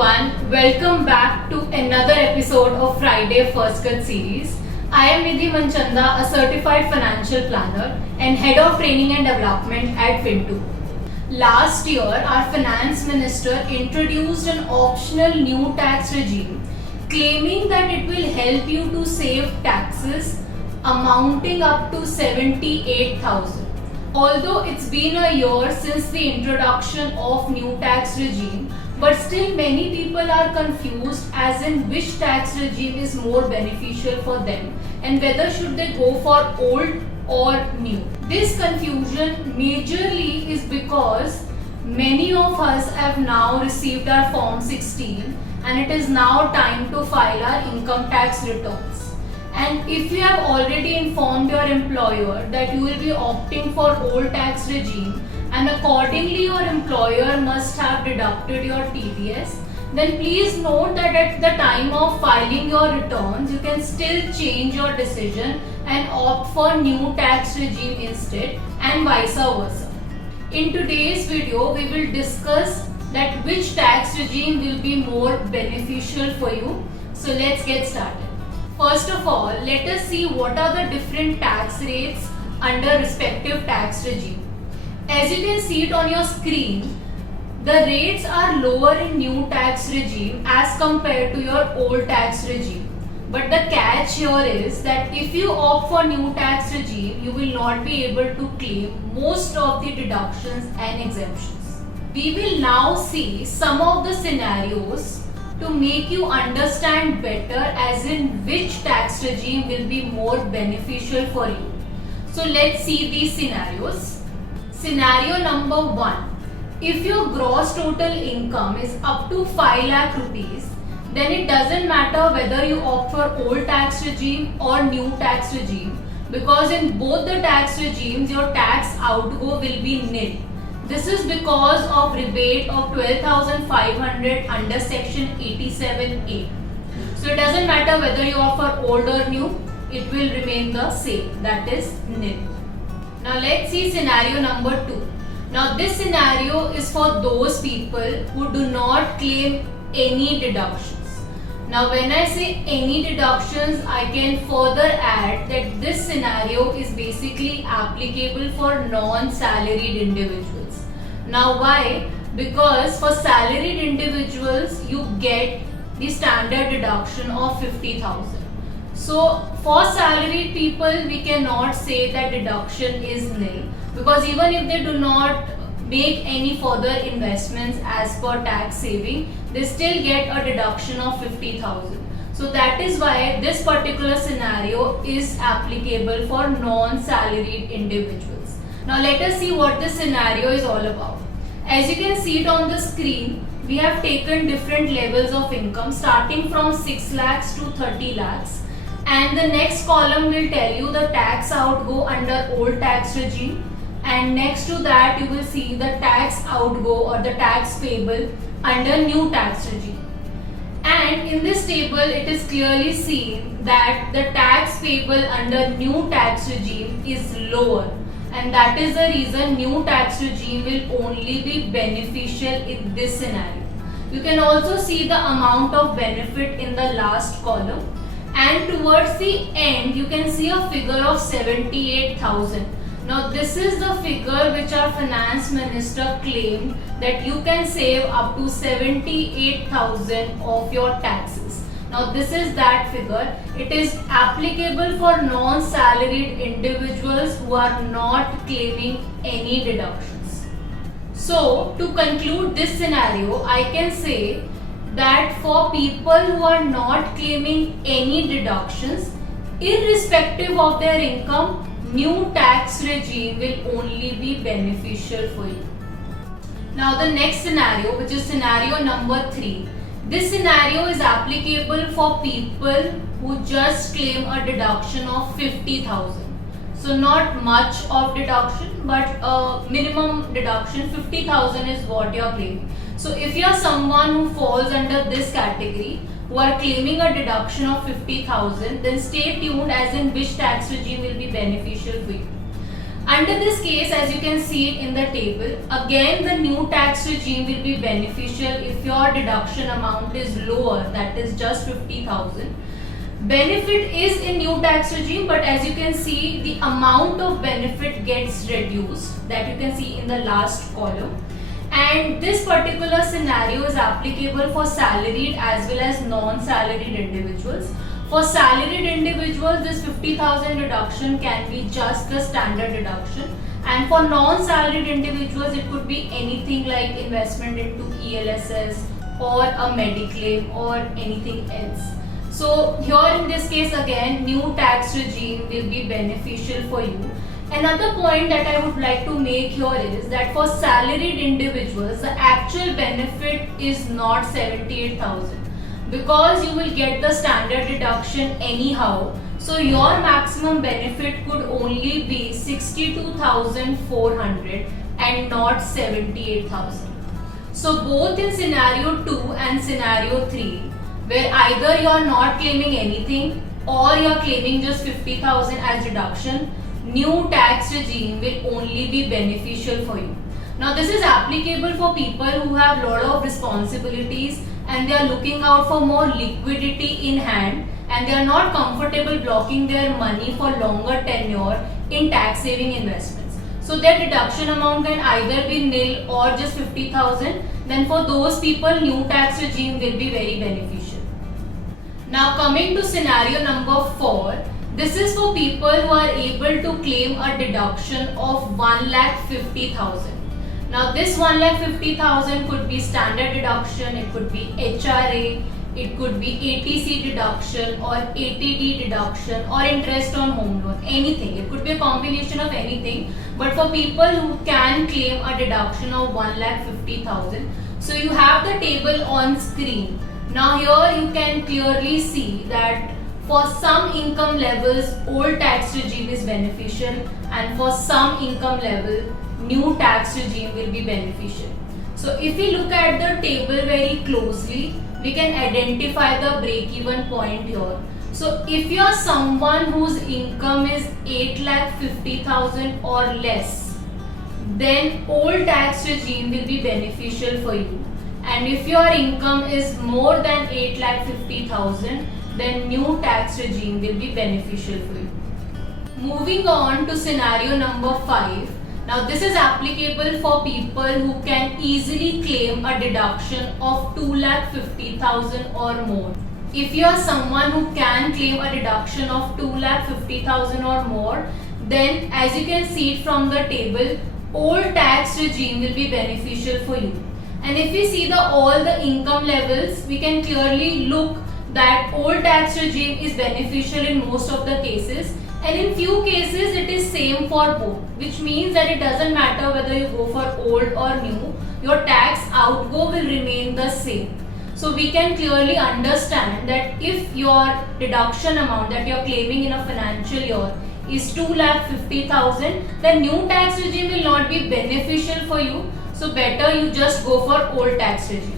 everyone, welcome back to another episode of Friday First Cut series. I am Nidhi Manchanda, a certified financial planner and head of training and development at Fintu. Last year, our finance minister introduced an optional new tax regime claiming that it will help you to save taxes amounting up to 78,000. Although it's been a year since the introduction of new tax regime, but still many people are confused as in which tax regime is more beneficial for them and whether should they go for old or new. This confusion majorly is because many of us have now received our Form 16 and it is now time to file our income tax returns. And if you have already informed your employer that you will be opting for old tax regime and accordingly your employer must have deducted your TDS, then please note that at the time of filing your returns, you can still change your decision and opt for new tax regime instead and vice versa. In today's video, we will discuss that which tax regime will be more beneficial for you. So let's get started. First of all, let us see what are the different tax rates under respective tax regime. As you can see it on your screen, the rates are lower in new tax regime as compared to your old tax regime. But the catch here is that if you opt for new tax regime, you will not be able to claim most of the deductions and exemptions. We will now see some of the scenarios to make you understand better as in which tax regime will be more beneficial for you. So let's see these scenarios. Scenario number 1. If your gross total income is up to 5 lakh rupees, then it doesn't matter whether you opt for old tax regime or new tax regime, because in both the tax regimes your tax outgo will be nil. This is because of rebate of 12,500 under section 87A. So it doesn't matter whether you opt for old or new, it will remain the same, that is nil. Now let's see scenario number 2. Now this scenario is for those people who do not claim any deductions. Now when I say any deductions, I can further add that this scenario is basically applicable for non-salaried individuals. Now why? Because for salaried individuals you get the standard deduction of 50,000. So for salaried people we cannot say that deduction is nil, because even if they do not make any further investments as per tax saving, they still get a deduction of 50,000. So that is why this particular scenario is applicable for non-salaried individuals. Now let us see what this scenario is all about. As you can see it on the screen, we have taken different levels of income starting from 6 lakhs to 30 lakhs. And the next column will tell you the tax outgo under old tax regime, and next to that you will see the tax outgo or the tax payable under new tax regime. And in this table it is clearly seen that the tax payable under new tax regime is lower, and that is the reason new tax regime will only be beneficial in this scenario. You can also see the amount of benefit in the last column. And towards the end, you can see a figure of 78,000. Now this is the figure which our finance minister claimed that you can save up to 78,000 of your taxes. Now this is that figure. It is applicable for non-salaried individuals who are not claiming any deductions. So to conclude this scenario, I can say that for people who are not claiming any deductions, irrespective of their income, new tax regime will only be beneficial for you. Now the next scenario, which is scenario number 3. This scenario is applicable for people who just claim a deduction of 50,000. So not much of deduction, but a minimum deduction 50,000 is what you are claiming. So if you are someone who falls under this category, who are claiming a deduction of 50,000, then stay tuned as in which tax regime will be beneficial for you. Under this case, as you can see it in the table, again the new tax regime will be beneficial if your deduction amount is lower, that is just 50,000. Benefit is in new tax regime, but as you can see, the amount of benefit gets reduced, that you can see in the last column. And this particular scenario is applicable for salaried as well as non-salaried individuals. For salaried individuals, this 50,000 deduction can be just the standard deduction, and for non-salaried individuals, it could be anything like investment into ELSS or a Mediclaim or anything else. So here in this case, again, new tax regime will be beneficial for you. Another point that I would like to make here is that for salaried individuals, the actual benefit is not 78,000. Because you will get the standard deduction anyhow, so your maximum benefit could only be 62,400 and not 78,000. So both in scenario 2 and scenario 3, where either you are not claiming anything or you are claiming just 50,000 as deduction, new tax regime will only be beneficial for you. Now this is applicable for people who have lot of responsibilities and they are looking out for more liquidity in hand, and they are not comfortable blocking their money for longer tenure in tax saving investments. So their deduction amount can either be nil or just 50,000. Then for those people, new tax regime will be very beneficial. Now coming to scenario number 4, this is for people who are able to claim a deduction of 1,50,000. Now this 1,50,000 could be standard deduction, it could be HRA, it could be ATC deduction or ATD deduction or interest on home loan, anything. It could be a combination of anything, but for people who can claim a deduction of 1,50,000. So you have the table on screen. Now here you can clearly see that for some income levels, old tax regime is beneficial, and for some income level, new tax regime will be beneficial. So if we look at the table very closely, we can identify the break-even point here. So if you are someone whose income is 8,50,000 or less, then old tax regime will be beneficial for you. And if your income is more than 8,50,000, then new tax regime will be beneficial for you. Moving on to scenario number 5. Now this is applicable for people who can easily claim a deduction of 2,50,000 or more. If you are someone who can claim a deduction of 2,50,000 or more, then as you can see it from the table, old tax regime will be beneficial for you. And if we see all the income levels, we can clearly look that old tax regime is beneficial in most of the cases, and in few cases it is same for both, which means that it doesn't matter whether you go for old or new, your tax outgo will remain the same. So we can clearly understand that if your deduction amount that you are claiming in a financial year is 2,50,000, then new tax regime will not be beneficial for you. So better you just go for old tax regime.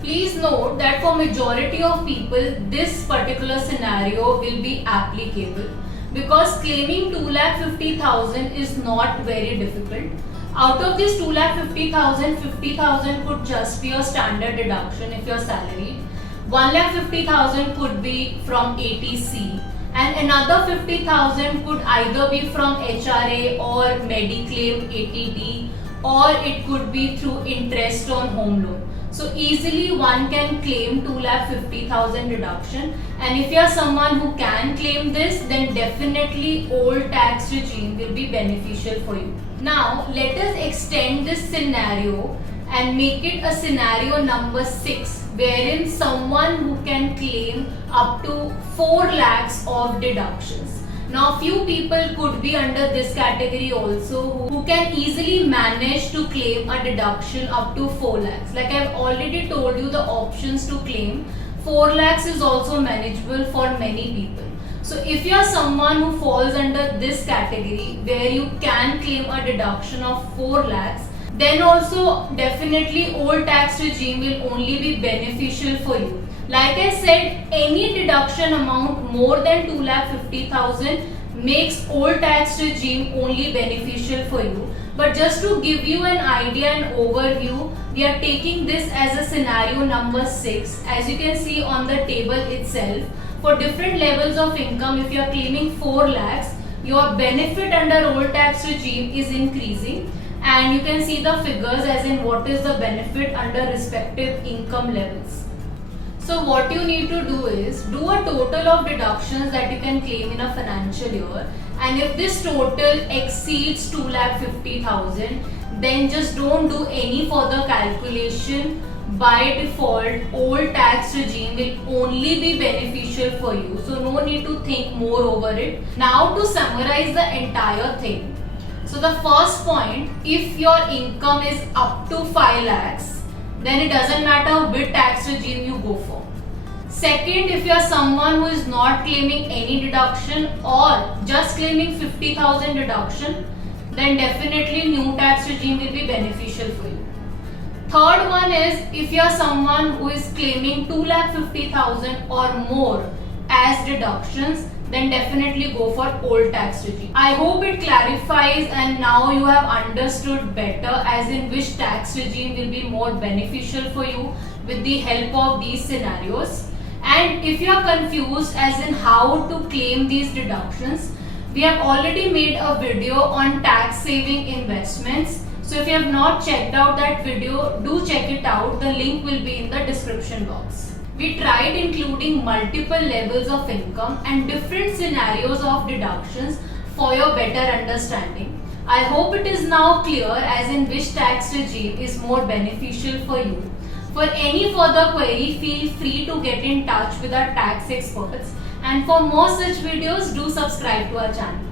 Please note that for majority of people, this particular scenario will be applicable, because claiming 2,50,000 is not very difficult. Out of this 2,50,000, 50,000 could just be a standard deduction if you're salaried. 1,50,000 could be from ATC, and another 50,000 could either be from HRA or Mediclaim ATD, or it could be through interest on home loan. So easily one can claim 2,50,000 deduction, and if you are someone who can claim this, then definitely old tax regime will be beneficial for you. Now let us extend this scenario and make it a scenario number 6, wherein someone who can claim up to 4 lakhs of deductions. Now few people could be under this category also who can easily manage to claim a deduction up to 4 lakhs. Like I have already told you the options to claim, 4 lakhs is also manageable for many people. So if you are someone who falls under this category where you can claim a deduction of 4 lakhs, then also definitely old tax regime will only be beneficial for you. Like I said, any deduction amount more than 2,50,000, makes old tax regime only beneficial for you. But just to give you an idea and overview, we are taking this as a scenario number 6. As you can see on the table itself, for different levels of income, if you are claiming 4 lakhs, your benefit under old tax regime is increasing, and you can see the figures as in what is the benefit under respective income levels. So what you need to do is do a total of deductions that you can claim in a financial year, and if this total exceeds 2,50,000, then just don't do any further calculation. By default, old tax regime will only be beneficial for you, so no need to think more over it. Now to summarize the entire thing. So the first point, if your income is up to 5 lakhs, then it doesn't matter which tax regime you go for. Second, if you are someone who is not claiming any deduction or just claiming 50,000 deduction, then definitely new tax regime will be beneficial for you. Third one is, if you are someone who is claiming 2,50,000 or more as deductions, then definitely go for old tax regime. I hope it clarifies and now you have understood better as in which tax regime will be more beneficial for you with the help of these scenarios. And if you are confused as in how to claim these deductions, we have already made a video on tax saving investments. So if you have not checked out that video, do check it out. The link will be in the description box. We tried including multiple levels of income and different scenarios of deductions for your better understanding. I hope it is now clear as in which tax regime is more beneficial for you. For any further query, feel free to get in touch with our tax experts. And for more such videos, do subscribe to our channel.